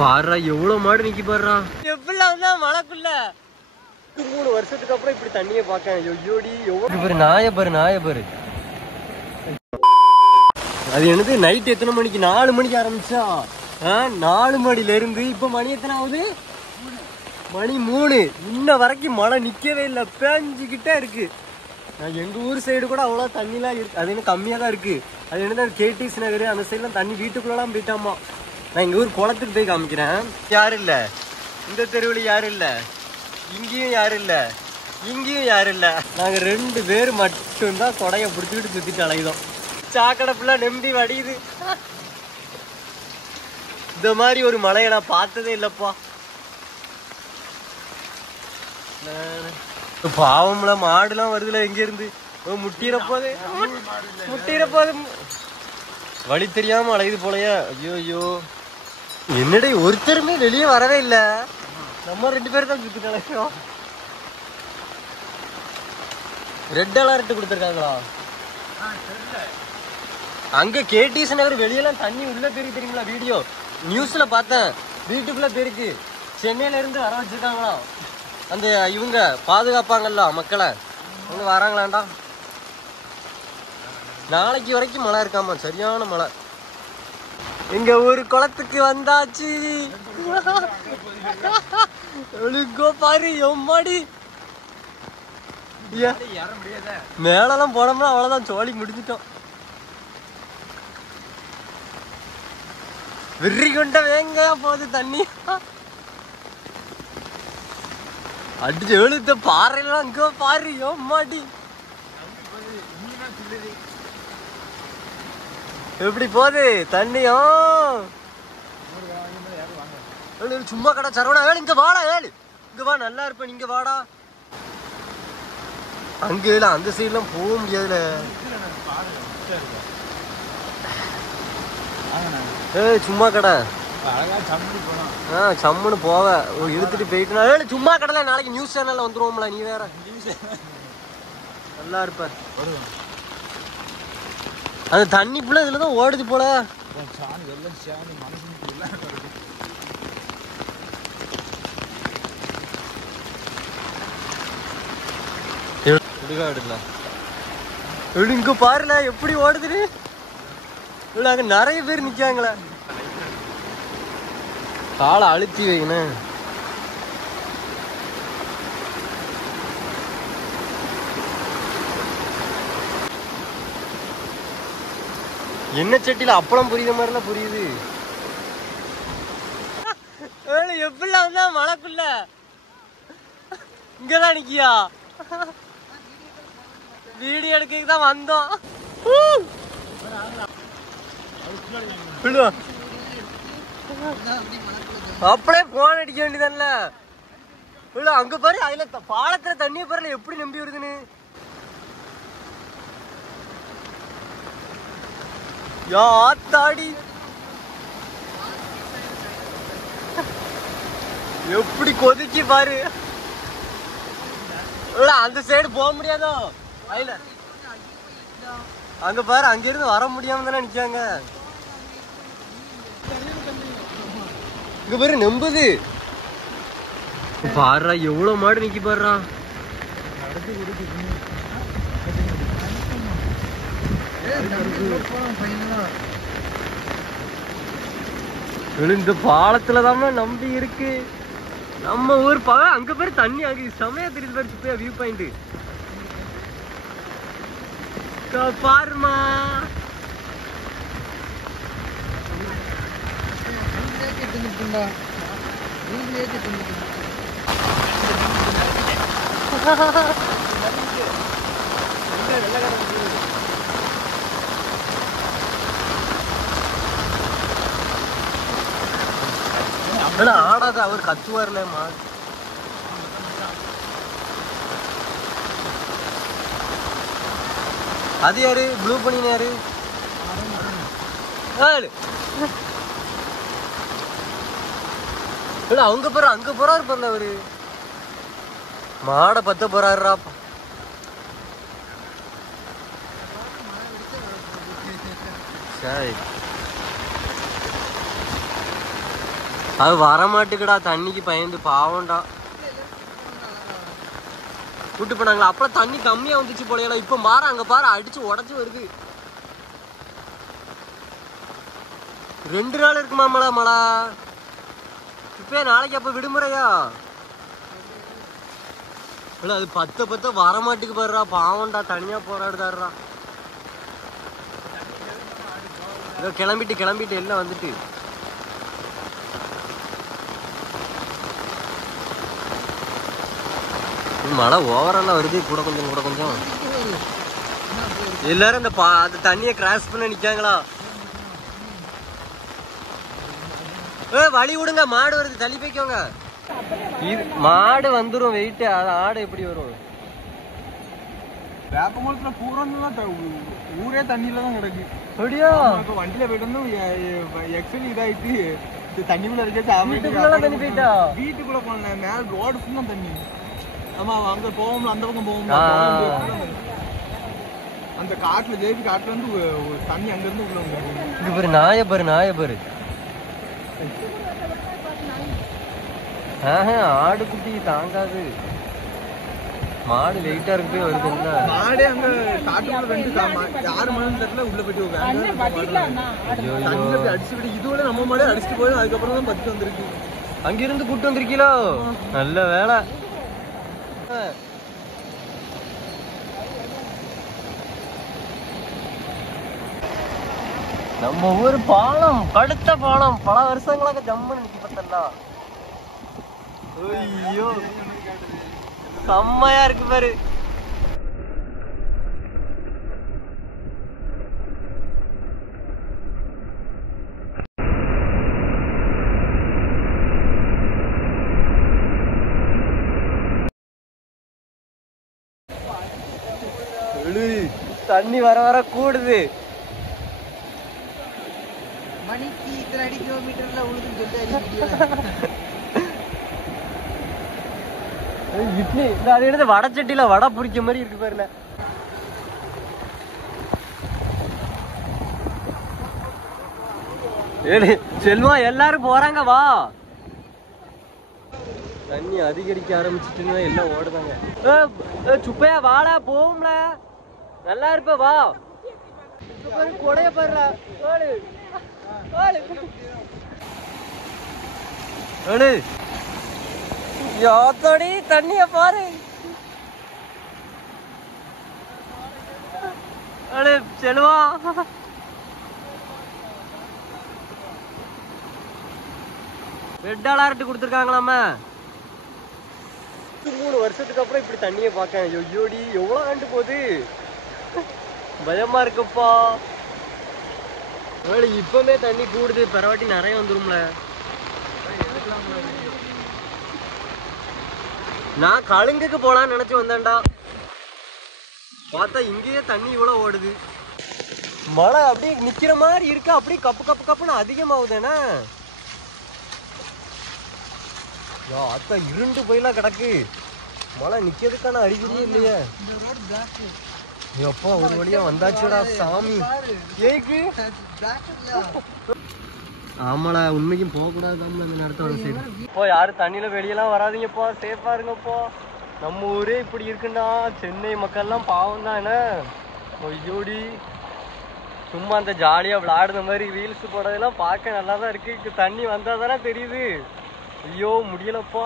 பாரு எவ்வளவு மாடு நிக்கி பாருடா. எப்படிலாம் வந்தா மழைக்குள்ள 3 வருஷத்துக்கு அப்புறம் இப்படி தண்ணியை பார்க்க. ஐயோடி எவ்வளவு நாய பாரு. அது என்னது நைட் எத்தனை மணிக்கு? 4 மணிக்கு ஆரம்பிச்சா 4 மணில இருந்து இப்ப மணி எத்தனை ஆகுது? மணி 3. இன்ன வரைக்கும் மழை நிக்கவே இல்லை, பேஞ்சுக்கிட்டே இருக்கு. எங்க ஊர் சைடு கூட அவ்வளவு தண்ணிலாம் இருக்கு, அது என்ன கம்மியா தான் இருக்கு. அது என்னதான் கேடிஎஸ் நகர் அந்த சைட்லாம் தண்ணி வீட்டுக்குள்ளலாம் போயிட்டாமா. நான் எங்க ஊர் குளத்துக்கு போய் காமிக்கிறேன். யாரும் இல்ல இந்த தெருவில், யாரும் இல்ல இங்கேயும், யாரும் இல்ல இங்கேயும், யாரும் இல்ல. நாங்க 2 பேர் மட்டும்தான் கொடைய பிடிச்சிக்கிட்டு சுத்திட்டு அலையுதோம். சாக்கடை ஃபுல்லா நம்பி வடியுது. இந்த மாதிரி ஒரு மழையை நான் பார்த்ததே இல்லப்பா. பாவம்ல மாடுலாம் வருதுல எங்க இருந்து, முட்டிற போது வழி தெரியாம அலையுது போலயா. ஐயோ என்னடே ஒருத்தருமே வெளியே வரவே இல்ல, நம்ம 2 பேரும் தான் சுத்திட்டு அலைக்கிறோம். ரெட் அலர்ட் கொடுத்துருக்காங்களா? அங்க கேடிஎஸ் நகர் வெளியெல்லாம் தண்ணி உள்ள தெரியுங்களா? வீடியோ நியூஸ்ல பார்த்தேன். வீட்டுக்குள்ள போயிருக்கு. சென்னையில இருந்து வர வச்சிருக்காங்களா அந்த இவங்க பாதுகாப்பாங்கல்ல மக்களை, அவங்க வராங்களாண்டா. நாளைக்கு வரைக்கும் மழை இருக்காமா, சரியான மழை. எங்க ஊர் குளத்துக்கு வந்தாச்சு. பாரு எம்மாடி, மேலெல்லாம் போனோம்னா அவ்வளவுதான், சோழி முடிஞ்சிட்டோம். வெறி கொண்ட வேங்க போகுது தண்ணி. அடிச்சு எழுத்த பாறையெல்லாம் அங்க பாரு எம்மாடி, எப்படி போகுது தண்ணியும். சும்மா கடை சரவணா வேலை, இங்க வாடா வேலு, இங்க வா, நல்லா இருப்பேன், இங்க வாடா. அங்க இல்ல அந்த சைட்லாம் போக முடியாதுல. சும்மா கடை சம்முன்னு போவ இழுத்துட்டு போயிட்டு சும்மா கடல. நாளைக்கு நியூஸ் சேனல்ல வந்துருவோம்ல, நீ வேற நல்லா இருப்ப. அந்த தண்ணி ஃபுல்லா இதுலதான் ஓடுது போல. இங்க பாருல எப்படி ஓடுது. அங்க நிறைய பேர் நிக்காங்களே, காலை அழுத்தி வைக்கணும். என்ன சட்டியில அப்பளம் புரியுத மாதிரிலாம் புரியுது. எப்படிலாம் வந்தா மழைக்குள்ள இங்கதான் நிக்கியா? வீடியோ எடுக்க தான் வந்தோம். அப்படியே போன் அடிக்க வேண்டியதான்ல. அங்க பாரு, அதுல பாலத்துல தண்ணிய பாருல எப்படி நம்பி வருதுன்னு. யாத்தாடி எப்படி கொதிச்சு பாரு. அந்த சைடு போக முடியாதோ, அங்க பாரு, அங்க இருந்து வர முடியாம தானே நிக்காங்க. இங்க பாரு நம்புது பாரு, எவ்வளவு மாடு நிக்கி பாருடா. இந்த பாலத்துலதான் நம்பி இருக்கு நம்ம ஊர். அங்க பேரு தண்ணி ஆகுது, செமையா தெரியுது பாரு. சுப்பையா வியூ பாயிண்ட் பாருமா. ஆடாத அவர் கத்துவார்ல. அது யாரு ப்ளூ பண்ணின யாரு? அவங்க போற அங்க போறாரு பாருல அவரு. மாடை பத்த போறாருடா. சரி அது வரமாட்டுக்குடா தண்ணிக்கு பயந்து பாவம்டா கூட்டு போனாங்களா அப்பலாம் தண்ணி கம்மியா வந்துச்சு போலையா இப்ப மாற அங்க பாரு அடிச்சு உடச்சு வருது 2 நாள் இருக்குமா மழை இப்ப நாளைக்கு அப்ப விடுமுறையா இல்ல அது பத்த வரமாட்டுக்கு பாருடா பாவம்டா தனியா போராடுதாடுறா கிளம்பிட்டு எல்லாம் வந்துட்டு மழை ஓவரெல்லாம் வருது கூட கொஞ்சம் எல்லாரும் அந்த தண்ணியை கிராஸ் பண்ண நிக்காங்களா வழி விடுங்க மாடு வருது தள்ளி போய்க்கோங்க மாடு வந்துரும் வெயிட் ஆடு எப்படி வரும் வேப்பமரத்துல பூரா ஊரே தண்ணியில தான் கிடக்கு அப்படியா வண்டியில போயிட்டு வந்து எக்ஸல் இதாயிட்டு தண்ணிக்குள்ள இருக்க தண்ணி போயிட்டா வீட்டுக்குள்ள போன மேல ரோடு ஃபுல்லா தண்ணி ஆமா அங்க போவோம்ல அந்த பக்கம் போவோம்ல அந்த காட்டுல ஜெயிச்சு காட்டுல இருந்து தண்ணி அங்க இருந்து உள்ள இங்க பாரு நாய பாரு ஆடு குட்டி தாங்காது மாடு வெயிட்டா இருக்கு வருதுல்ல மாடே அங்க காட்டுக்குள்ள யாரு மாடுன்னு தெரியல உள்ள போயிட்டு அடிச்சுட்டு இதோட நம்ம மாடே அடிச்சுட்டு போய் அதுக்கப்புறம் தான் பத்து வந்திருக்கு அங்கிருந்து கூட்டு வந்திருக்கீங்களோ நல்ல வேலை நம்ம ஊர் பாலம் படுத்த பாலம் பல வருஷங்களாக ஜம்முன்னு நிக்கி பார்த்தா ஐயோ செம்மையா இருக்கு பாரு தண்ணி வர கூடுது மணிக்கு இத்தனை அடி கிலோமீட்டர்ல உழுதுன்னு இட்லி அது எடுத்து வடை சட்டியில வடை புரிக்க மாதிரி இருக்கு பாருல செல்வா எல்லாரும் போறாங்க வா தண்ணி அதிகரிக்க ஆரம்பிச்சுட்டுன்னா எல்லாம் ஓடுதாங்க சுப்பையா வாடா போகும்ல நல்லா இருப்ப வா கொடைய பாருடா யாத்தோடி தண்ணிய பாரு அடே செல்வா ரெட் அலர்ட் கொடுத்துருக்காங்களாம 3 வருஷத்துக்கு அப்புறம் இப்படி தண்ணிய பாக்க ஐயோடி எவ்வளவு ஆண்டு போகுது பயமா இருக்குப்பா இப்பவுமே தண்ணி கூடுது பரவாட்டி நிறைய வந்துரும்ல நான் கழுங்குக்கு போலான்னு நினைச்சு வந்தேன்டா பார்த்தா இங்கேயே தண்ணி இவ்வளவு ஓடுது மழை அப்படியே நிக்கிற மாதிரி இருக்கு அப்படியே கப்புன்னு அதிகமாகுதுன்னா அக்கா இருண்டு போயெல்லாம் கிடக்கு மழை நிக்கிறதுக்கான அறிகுறியே இல்லையே எப்போ ஒரு வழியா வந்தாச்சுடா சாமி ஏக்கு ஆமாடா உண்மைக்கும் போகக்கூடாது அந்த நேரத்தோட சைடு இப்போ யாரும் தண்ணியில வெளியெல்லாம் வராதிங்கப்பா சேஃபா இருங்கப்பா நம்ம ஊரே இப்படி இருக்குன்னா சென்னை மக்கள்லாம் பாவம் தான் என்ன ஐயோடி சும்மா அந்த ஜாலியா விளையாடுற மாதிரி ரீல்ஸ் போடுறதெல்லாம் பார்க்க நல்லா தான் இருக்கு தண்ணி வந்தா தானே தெரியுது ஐயோ முடியலப்பா